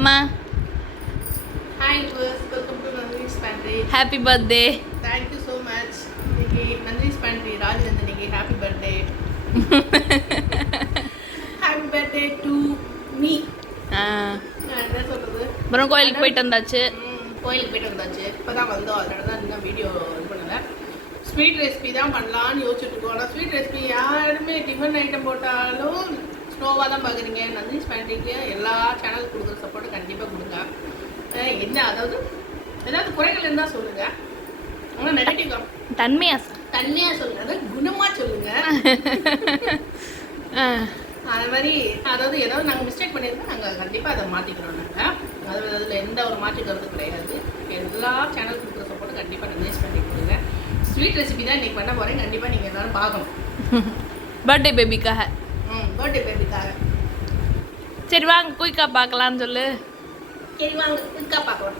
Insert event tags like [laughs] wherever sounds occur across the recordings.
அம்மா hi welcome to Nandini's pantry happy birthday thank you so much இன்னைக்கு Nandini's pantry ராஜநந்தினிக்கு happy birthday happy birthday to me என்ன சொல்கிறது அப்புறம் கோயிலுக்கு போயிட்டு வந்தாச்சு. கோயிலுக்கு போயிட்டு வந்தாச்சு. இப்போ தான் வந்தோம். அதனால தான் இன்னும் வீடியோ இது பண்ணல. ஸ்வீட் ரெசிபி தான் பண்ணலான்னு யோசிச்சுட்டு இருக்கோம். ஆனால் ஸ்வீட் ரெசிபி யாருமே டிஃபன் ஐட்டம் போட்டாலும் ஸ்லோவாக தான் பார்க்குறீங்க நந்தினிஸ் பேண்ட்ரிக்கு எல்லா சேனல் கொடுக்குற சப்போர்ட் கண்டிப்பாக கொடுங்க. என்ன அதாவது ஏதாவது குறைகள் இருந்தால் சொல்லுங்கள் ஆனால் நெகட்டிவ் தன்மையா? தனியாக சொல்லுங்க. அதாவது குணமாக சொல்லுங்கள் [laughs] அது மாதிரி அதாவது ஏதாவது நாங்கள் மிஸ்டேக் பண்ணியிருந்தோம் நாங்கள் கண்டிப்பாக அதை மாற்றிக்கிறோம் நாங்கள் அது அதில் எந்த ஒரு மாற்று கருத்து கிடையாது. எல்லா சேனல் கொடுக்குற சப்போர்ட் கண்டிப்பாக நந்தினிஸ் பண்ணி கொடுங்க. ஸ்வீட் ரெசிபி தான் இன்றைக்கி பண்ண போகிறேன் கண்டிப்பாக நீங்கள் எல்லாரும் பார்க்கணும். [laughs] பர்த்டே பேபிக்காக பர்த்டே பேபிக்காக சரி வாங்க குயிக்கா பார்க்கலான்னு சொல்லு. சரி வாங்க இருக்கா பார்க்கலாம்.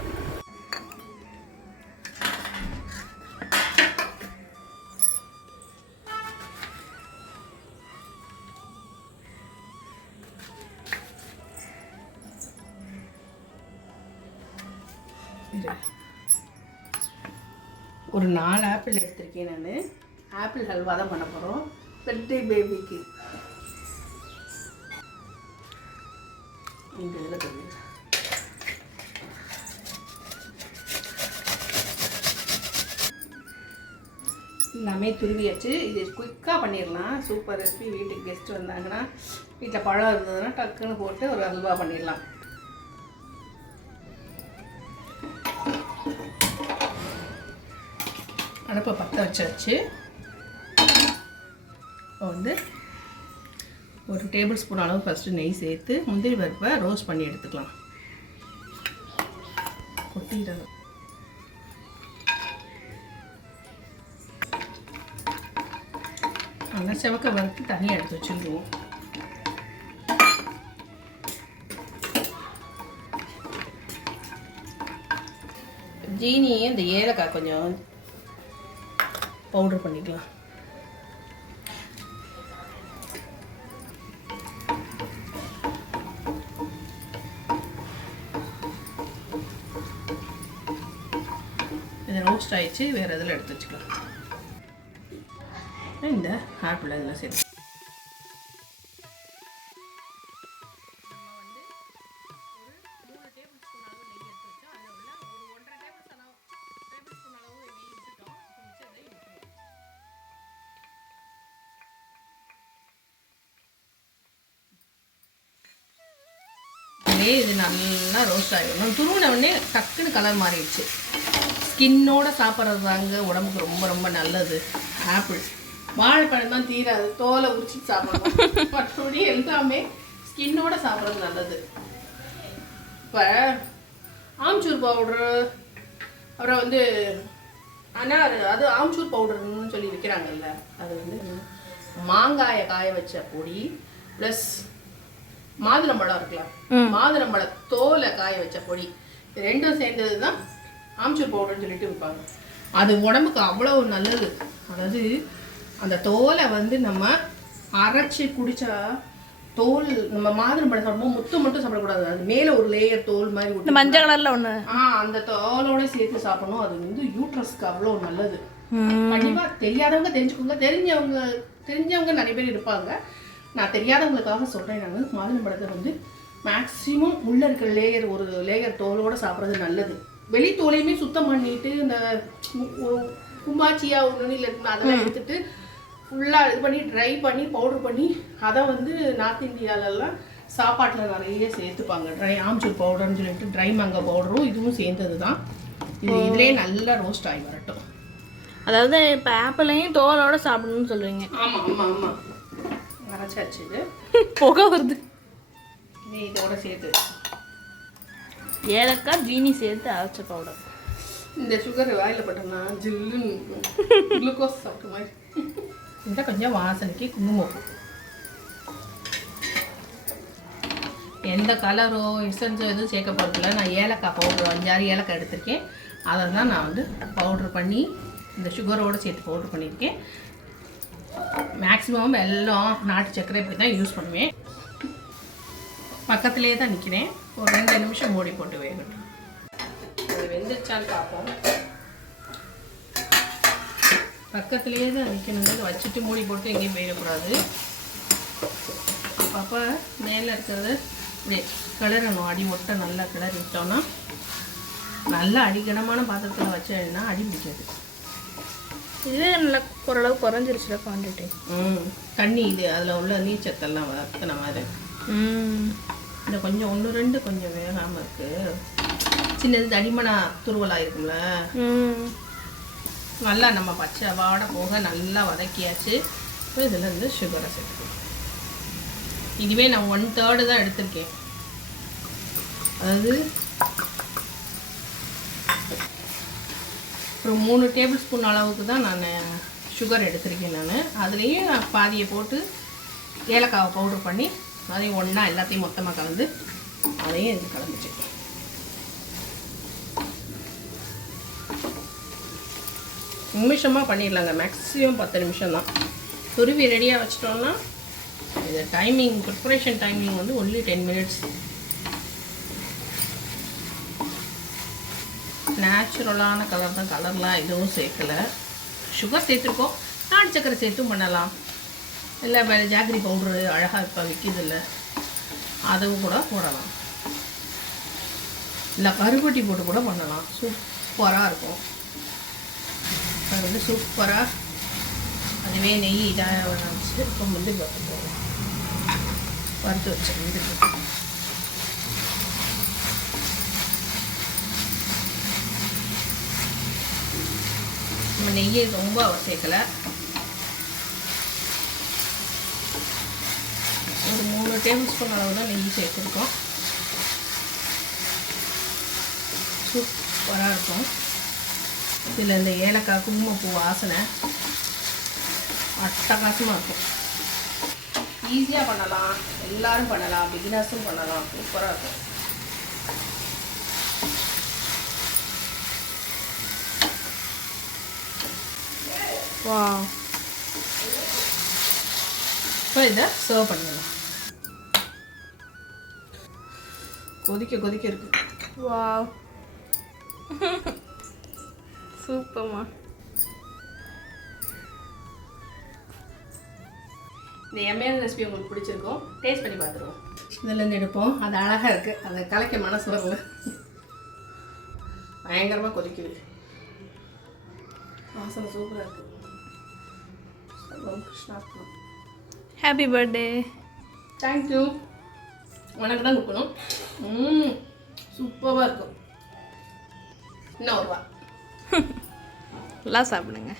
ஒரு நாலு ஆப்பிள் எடுத்திருக்கேன் நான். ஆப்பிள் ஹல்வா தான் பண்ண போகிறோம் பர்த்டே பேபிக்கு இந்த இதில் சொல்லுங்கள் எல்லாமே துருவியாச்சு. இது குயிக்காக பண்ணிடலாம் சூப்பர் ரெசிபி வீட்டுக்கு கெஸ்ட் வந்தாங்கன்னா வீட்டில் பழம் இருந்ததுன்னா டக்குன்னு போட்டு ஒரு அல்வா பண்ணிடலாம் அடுப்பை பற்ற வச்சாச்சு. இப்போ வந்து ஒரு டேபிள் ஸ்பூன் அளவு ஃபஸ்ட்டு நெய் சேர்த்து முந்திரி பருப்பை ரோஸ்ட் பண்ணி எடுத்துக்கலாம். கொட்டிடுறது நல்லா செவக்க வறுத்து தனியாக எடுத்து வச்சுருவோம். ஜீனியும் இந்த ஏலக்காய் கொஞ்சம் பவுடர் பண்ணிக்கலாம். இது ரோஸ்ட் ஆயிடுச்சு வேறு இதில் எடுத்து வச்சுக்கலாம். இந்த ஆப்பிள் இதெல்லாம் சேர்த்து. இது நல்லா ரோஸ்ட் ஆகிடணும் துருவின உடனே டக்குன்னு கலர் மாறிடுச்சு. ஸ்கின்னோட சாப்பிட்றது தாங்க உடம்புக்கு ரொம்ப ரொம்ப நல்லது. ஆப்பிள் வாழைப்பழம் தான் தீராது. தோலை உரிச்சிட்டு சாப்பிடணும். [laughs] மற்றபடி எல்லாமே ஸ்கின்னோட சாப்பிட்றது நல்லது. இப்போ ஆம்ச்சூர் பவுட்ரு அப்புறம் வந்து ஆனால் அது ஆம்ச்சூர் பவுடர்னு சொல்லி விற்கிறாங்கல்ல அது வந்து மாங்காயை காய வச்ச பொடி ப்ளஸ் மாதுளம்பழம் இருக்கலாம். மாதுளம்பழ தோலை காய வச்ச பொடி. ரெண்டும் சேர்ந்தது தான் ஆம்ச்சூர் பவுடர்னு சொல்லிட்டு விற்பாங்க அது உடம்புக்கு அவ்வளோ நல்லது. அதாவது அந்த தோலை வந்து நம்ம அரைச்சி குடிச்சா தோல் நம்ம மாதுளம்பழம் சாப்பிடும்போது முத்து மட்டும் சாப்பிடக்கூடாது. அது மேலே ஒரு லேயர் தோல் மாதிரி மஞ்சள் கலர்ல ஒன்று ஆ அந்த தோலோட சேர்த்து சாப்பிடணும். அது வந்து யூட்ரஸ்க்கு அவ்வளோ நல்லது. கண்டிப்பா தெரியாதவங்க தெரிஞ்சுக்கோங்க. தெரிஞ்சவங்க தெரிஞ்சவங்க நிறைய பேர் இருப்பாங்க. நான் தெரியாதவங்களுக்காக சொல்றேன் நான். மாதுளம்பழத்தை வந்து மேக்ஸிமம் உள்ள இருக்கிற லேயர் ஒரு லேயர் தோலோட சாப்பிட்றது நல்லது. வெளி தோலையுமே சுத்தம் பண்ணிட்டு இந்த கும்பாச்சியா நுனியில் இருக்குல்ல அதெல்லாம் எடுத்துட்டு ஃபுல்லாக இது பண்ணி ட்ரை பண்ணி பவுடர் பண்ணி அதை வந்து நார்த் இந்தியாலெல்லாம் சாப்பாட்டில் நிறைய சேர்த்துப்பாங்க. ட்ரை ஆம்ச்சூர் பவுடர்னு சொல்லிட்டு ட்ரை மங்க பவுடரும் இதுவும் சேர்ந்தது தான் இது இதுலேயே நல்லா ரோஸ்ட் ஆகி வரட்டும். அதாவது இப்போ ஆப்பிளையும் தோலோட சாப்பிடணும்னு சொல்றீங்க. ஆமாம் ஆமாம் ஆமாம் அரைச்சாச்சு இது. [laughs] புகை வருது. நீ இதோட சேர்த்து ஏலக்காய் ஜீனி சேர்த்து அரைச்ச பவுடர் இந்த சுகர் வாயில் பட்டோம்னா ஜில்லுன்னு குளுக்கோஸ் சாப்பிட்ட மாதிரி. இந்த கொஞ்சம் வாசனைக்கு குங்குமப்பூ எந்த கலரோ எசன்ஸோ எதுவும் சேர்க்க போகிறதில்ல நான் ஏலக்காய் பவுடர் அஞ்சாறு ஏலக்காய் எடுத்திருக்கேன். அதை தான் நான் வந்து பவுட்ரு பண்ணி இந்த சுகரோடு சேர்த்து பவுட்ரு பண்ணியிருக்கேன். மேக்ஸிமம் வெல்லம் நாட்டு சர்க்கரை இப்படி தான் யூஸ் பண்ணுவேன். பக்கத்துலேயே தான் நிற்கிறேன் ஒரு ரெண்டு நிமிஷம் மூடி போட்டு வேகட்டும். அது வெந்துருச்சான்னு பார்ப்போம். பக்கத்துலேயே தான் நிற்கணும் வச்சுட்டு மூடி போட்டு எங்கேயும் போயிடக்கூடாது. அப்பப்போ மேலே இருக்கிறது இப்படி கிளறணும் அடி ஒட்ட நல்லா கிளறி விட்டோம்னா நல்லா அடிக்கணமான பாத்திரத்தில் வச்சேன்னா அடி பிடிக்காது. இதுவே நல்லா ஓரளவு குறைஞ்சிருச்சுல குவான்டிட்டி ம் தண்ணி இது அதில் உள்ள நீச்சத்தெல்லாம் வறுக்கின மாதிரி. ம். இந்த கொஞ்சம் ஒன்று ரெண்டு கொஞ்சம் வேகாமல் இருக்குது சின்னது தடிமனா துருவலாக இருக்கும்ல. நல்லா நம்ம பச்சை வாட போக நல்லா வதக்கியாச்சு. இப்போ இதில் இருந்து சுகரை சேர்த்துக்கணும் இதுவே நான் ஒன் தேர்டு தான் எடுத்திருக்கேன். அதாவது ஒரு மூணு டேபிள் ஸ்பூன் அளவுக்கு தான் நான் சுகர் எடுத்திருக்கேன் நான். அதுலேயும் பாதியை போட்டு ஏலக்காவை பவுடர் பண்ணி மாதிரி ஒன்றா எல்லாத்தையும் மொத்தமாக கலந்து அதையும் இது கலந்துச்சு நிமிஷமாக பண்ணிடலாங்க. மேக்ஸிமம் பத்து நிமிஷம் தான். துருவி ரெடியாக வச்சிட்டோம்னா இது டைமிங் ப்ரிப்பரேஷன் டைமிங் வந்து ஒன்லி டென் மினிட்ஸ் நேச்சுரலான கலர் தான். கலர்லாம் எதுவும் சேர்க்கல. சுகர் சேர்த்துருக்கோம். நாட்டு சக்கரை சேர்த்தும் பண்ணலாம். இல்லை வேறு ஜாகரி பவுட்ரு அழகாக இப்போ விற்கிது இல்லை அதுவும் கூட போடலாம். இல்லை கருப்பட்டி போட்டு கூட பண்ணலாம். சூப்பராக இருக்கும். அது வந்து சூப்பராக அதுவே நெய் இதாக வச்சு இப்போ முந்தி பார்த்து போகும் வறுத்து வச்சேன் முந்தி நம்ம நெய்யை ரொம்ப சேர்க்கலை ஒரு டேபிள் ஸ்பூன் அளவு தான் நெய் சேர்த்துருக்கோம். சூப்பராக இருக்கும். இதில் இந்த ஏலக்காய் குங்குமப்பூ வாசனை அட்டகாசமாக இருக்கும். ஈஸியாக பண்ணலாம். எல்லோரும் பண்ணலாம். பிகினர்ஸும் பண்ணலாம். சூப்பராக இருக்கும். வா இப்போ இதை சர்வ் பண்ணிடலாம். கொதிக்க கொதிக்க இருக்கு. வா சூப்பர்மா. இந்த எம்ஏஎல் ரெசிபி உங்களுக்கு பிடிச்சிருக்கும் டேஸ்ட் பண்ணி பார்த்துருவோம். இதுலேருந்து எடுப்போம். அது அழகாக இருக்குது அதை கலைக்க மனசு வரல பயங்கரமாக கொதிக்குது. வாசனை சூப்பராக இருக்குது ஹாப்பி பர்த்டே தேங்க்யூ உனக்கு தான் கொடுக்கணும் சூப்பராக இருக்கும். இன்னும் ஒரு [laughs] நல்லா சாப்பிடுங்க.